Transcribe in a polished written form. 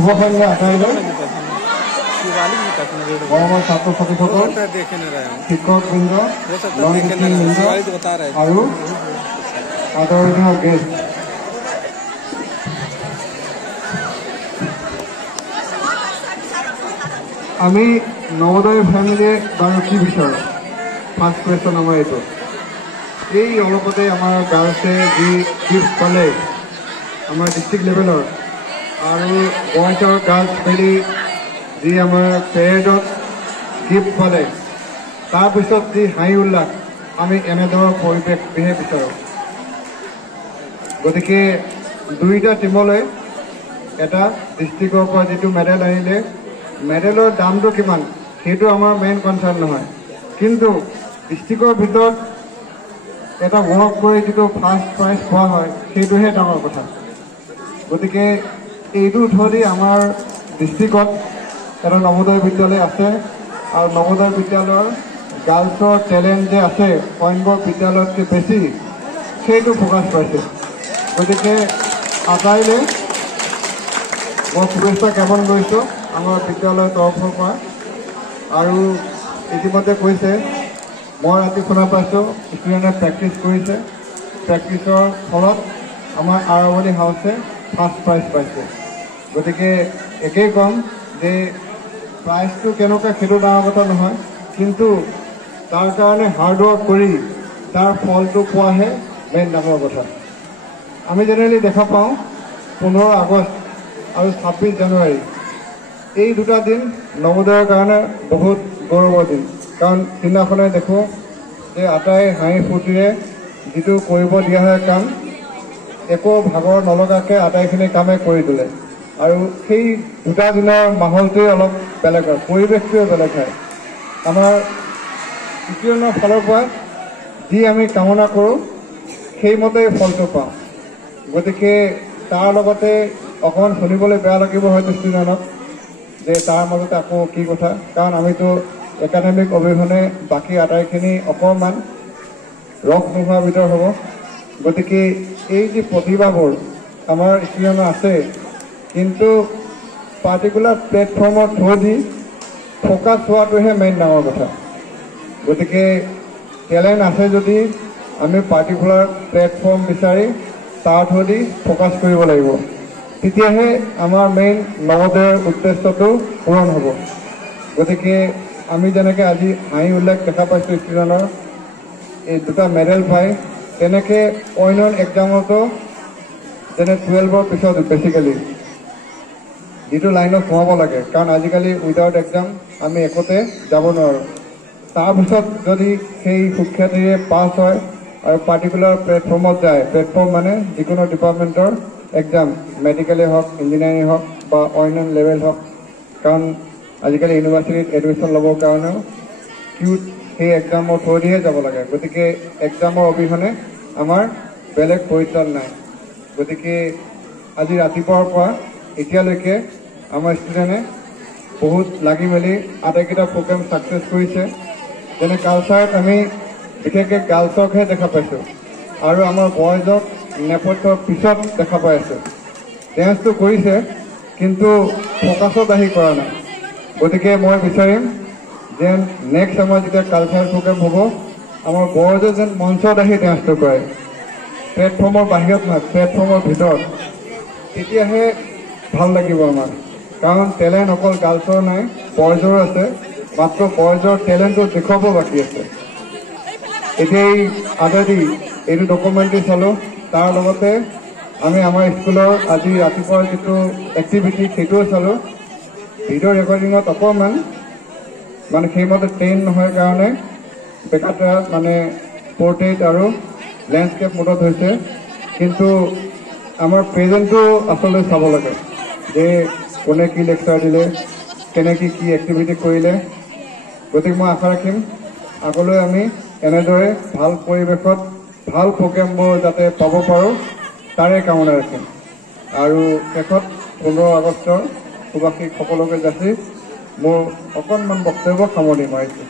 উপসংগ আটাইলৈ মৰমৰ ছাত্ৰ ছাত্ৰীসকল শিক্ষকবৃন্দ আৰু আদৰণীয় গেষ্ট আমি নৱোদয় ফেমিলিয়ে বাৰু কি বিচাৰোঁ ফাৰ্ষ্ট কুৱেশ্যন আমাৰ এইটো এই অলপতে আমাৰ গাৰ্লছে যি গিফ্ট পালে আমাৰ ডিষ্ট্ৰিক্ট লেভেলৰ আৰু বইজ আৰু গাৰ্লছ মিলি যি আমাৰ পেৰেডত গিফ্ট পালে তাৰপিছত যি হাঁহি উল্লাস আমি এনেধৰণৰ পৰিৱেশহে বিচাৰোঁ গতিকে দুইটা টিমলৈ এটা ডিষ্ট্ৰিক্টৰ পৰা যিটো মেডেল আনিলে মেডেলৰ দামটো কিমান সেইটো আমাৰ মেইন কনচাৰ্ণ নহয় কিন্তু ডিষ্ট্ৰিক্টৰ ভিতৰত এটা ৱৰ্ক কৰি যিটো ফাৰ্ষ্ট প্ৰাইজ পোৱা হয় সেইটোহে ডাঙৰ কথা গতিকে এইটো ধৰি আমাৰ ডিষ্ট্ৰিক্টত এটা নৱোদয় বিদ্যালয় আছে আৰু নৱোদয় বিদ্যালয়ৰ গাৰ্লছৰ টেলেণ্ট যে আছে অইনবোৰ বিদ্যালয়তকৈ বেছি সেইটো ফ'কাছ পাইছে গতিকে আটাইলৈ মই শুভেচ্ছা জ্ঞাপন কৰিছোঁ আমাৰ বিদ্যালয়ৰ তৰফৰ পৰা আৰু ইতিমধ্যে কৈছে মই ৰাতি শুনা পাইছোঁ ষ্টুডেণ্টে প্ৰেক্টিছ কৰিছে প্ৰেক্টিছৰ ফলত আমাৰ আৰৱণী হাউচে ফাৰ্ষ্ট প্ৰাইজ পাইছে গতিকে একেই ক'ম যে প্ৰাইজটো কেনেকুৱা সেইটো ডাঙৰ কথা নহয় কিন্তু তাৰ কাৰণে হাৰ্ডৱৰ্ক কৰি তাৰ ফলটো পোৱাহে মেইন ডাঙৰ কথা আমি জেনেৰেলি দেখা পাওঁ 15 আগষ্ট আৰু 26 জানুৱাৰী এই দুটা দিন নৱোদয়ৰ কাৰণে বহুত গৌৰৱৰ দিন কাৰণ সিদিনাখনে দেখোঁ যে আটাই হাঁহি ফূৰ্তিৰে যিটো কৰিব দিয়া হয় কাম একো ভাগৰ নলগাকৈ আটাইখিনি কামে কৰি তোলে আৰু সেই দুটা দিনৰ মাহলটোৱে অলপ বেলেগ হয় পৰিৱেশটোৱে বেলেগ হয় আমাৰ ইউনিয়নৰ ফালৰ পৰা যি আমি কামনা কৰোঁ সেইমতে ফলটো পাওঁ গতিকে তাৰ লগতে অকণমান শুনিবলৈ বেয়া লাগিব হয়তো ষ্টুডেণ্টক যে তাৰ মাজতে আকৌ কি কথা কাৰণ আমিতো একাডেমিক অবিহনে বাকী আটাইখিনি অকণমান ৰস নোহোৱাৰ ভিতৰত হ'ব গতিকে এই যি প্ৰতিভাবোৰ আমাৰ ষ্টুডেণ্টৰ আছে কিন্তু পাৰ্টিকুলাৰ প্লেটফৰ্মৰ থ্ৰু দি ফ'কাছ হোৱাটোহে মেইন ডাঙৰ কথা গতিকে টেলেণ্ট আছে যদি আমি পাৰ্টিকুলাৰ প্লেটফৰ্ম বিচাৰি তাৰ থ্ৰু দি ফ'কাছ কৰিব লাগিব তেতিয়াহে আমাৰ মেইন নৱোদয়ৰ উদ্দেশ্যটো পূৰণ হ'ব গতিকে আমি যেনেকৈ আজি হাঁহি উল্লেখ দেখা পাইছোঁ ষ্টুডেণ্টৰ এই দুটা মেডেল পাই তেনেকৈ অন্য এক্সামতো যেনে 12ৰ পিছত বেছিকেলি যিটো লাইনত সোমাব লাগে কাৰণ আজিকালি উইদাউট এক্সাম আমি একোতে যাব নোৱাৰোঁ তাৰপিছত যদি সেই সুখ্যাতিৰে পাছ হয় আৰু পাৰ্টিকুলাৰ প্লেটফৰ্মত যায় প্লেটফৰ্ম মানে যিকোনো ডিপাৰ্টমেণ্টৰ এক্সাম মেডিকেলেই হওক ইঞ্জিনিয়াৰিং হওক বা অন্য লেভেল হওক কাৰণ আজিকালি ইউনিভাৰ্চিটিত এডমিশ্যন ল'বৰ কাৰণেও কিউত সেই এক্সামৰ থ্ৰু দিহে যাব লাগে গতিকে এক্সামৰ অবিহনে আমাৰ বেলেগ পৰিত্ৰাণ নাই গতিকে আজি ৰাতিপুৱাৰ পৰা এতিয়ালৈকে আমাৰ ষ্টুডেণ্টে বহুত লাগি মেলি আটাইকেইটা প্ৰগ্ৰেম ছাকচেছ কৰিছে যেনে কালচাৰত আমি বিশেষকৈ গাৰ্লছকহে দেখা পাইছোঁ আৰু আমাৰ বয়জক নেপথ্যৰ পিছত দেখা পাই আছোঁ ডেন্সটো কৰিছে কিন্তু ফ'কাছত আহি কৰা নাই গতিকে মই বিচাৰিম যেন নেক্সট আমাৰ যেতিয়া কালচাৰেল প্ৰগ্ৰেম হ'ব আমাৰ বয়জে যেন মঞ্চত আহি ডেন্সটো কৰে প্লেটফৰ্মৰ বাহিৰত নহয় প্লেটফৰ্মৰ ভিতৰত তেতিয়াহে ভাল লাগিব আমাৰ কাৰণ টেলেণ্ট অকল গাৰ্লছৰ নাই বয়জৰো আছে মাত্ৰ বয়জৰ টেলেণ্টটো দেখুৱাব বাকী আছে এতিয়া এই আগেদি এইটো ডকুমেণ্টাৰী চালোঁ তাৰ লগতে আমি আমাৰ স্কুলৰ আজি ৰাতিপুৱাৰ যিটো এক্টিভিটি সেইটোও চালোঁ ভিডিঅ' ৰেকৰ্ডিঙত অকণমান মানে সেইমতে ট্ৰেইন নহয় কাৰণে বেকাটা মানে পৰ্ট্ৰেইট আৰু লেণ্ডস্কেপ মোডত হৈছে কিন্তু আমাৰ প্ৰেজেণ্টটো আচলতে চাব লাগে যে কোনে কি লেকচাৰ দিলে কেনেকৈ কি এক্টিভিটি কৰিলে গতিকে মই আশা ৰাখিম আগলৈ আমি এনেদৰে ভাল পৰিৱেশত ভাল প্ৰগ্ৰেমবোৰ যাতে পাব পাৰোঁ তাৰে কামনা ৰাখিম আৰু শেষত 15 আগষ্টৰ শুভাশীষ সকলোকে যাচি মোৰ অকণমান বক্তব্য সামৰণি মাৰিছোঁ